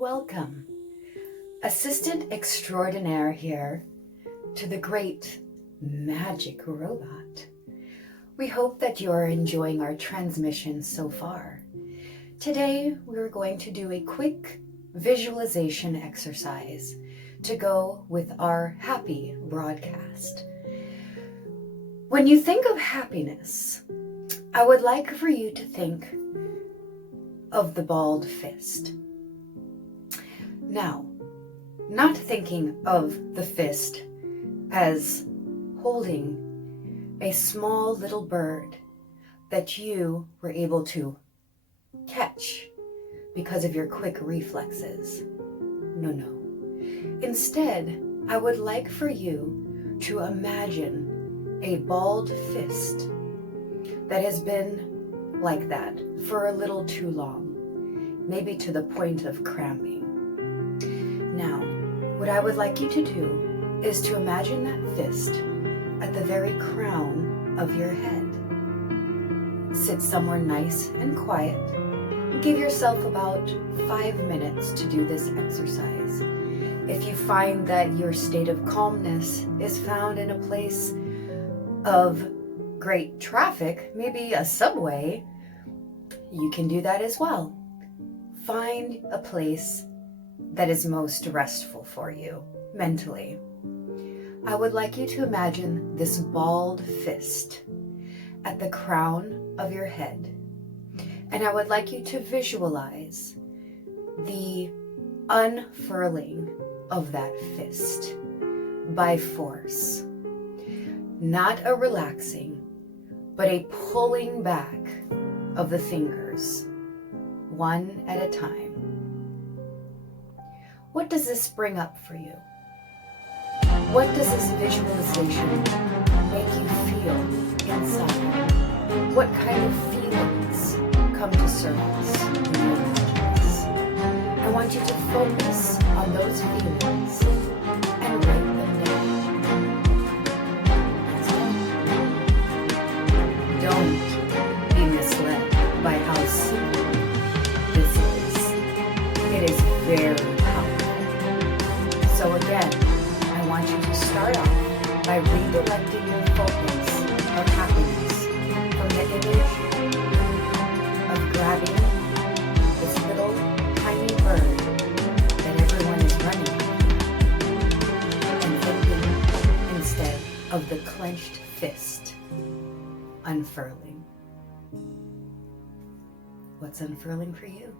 Welcome, Assistant Extraordinaire here to the great magic robot. We hope that you're enjoying our transmission so far. Today, we're going to do a quick visualization exercise to go with our happy broadcast. When you think of happiness, I would like for you to think of the balled fist. Now, not thinking of the fist as holding a small little bird that you were able to catch because of your quick reflexes. No. Instead, I would like for you to imagine a balled fist that has been like that for a little too long, maybe to the point of cramping. Now, what I would like you to do is to imagine that fist at the very crown of your head. Sit somewhere nice and quiet. Give yourself about 5 minutes to do this exercise. If you find that your state of calmness is found in a place of great traffic, maybe a subway, you can do that as well. Find a place that is most restful for you mentally. I would like you to imagine this balled fist at the crown of your head. And I would like you to visualize the unfurling of that fist by force. Not a relaxing, but a pulling back of the fingers, one at a time. What does this bring up for you? What does this visualization make you feel inside? What kind of feelings come to surface when you imagine this? I want you to focus on those feelings and write them down. Don't be misled by how simple this is. It is very powerful. So again, I want you to start off by redirecting your focus of happiness from the image of grabbing this little tiny bird that everyone is running and thinking instead of the clenched fist unfurling. What's unfurling for you?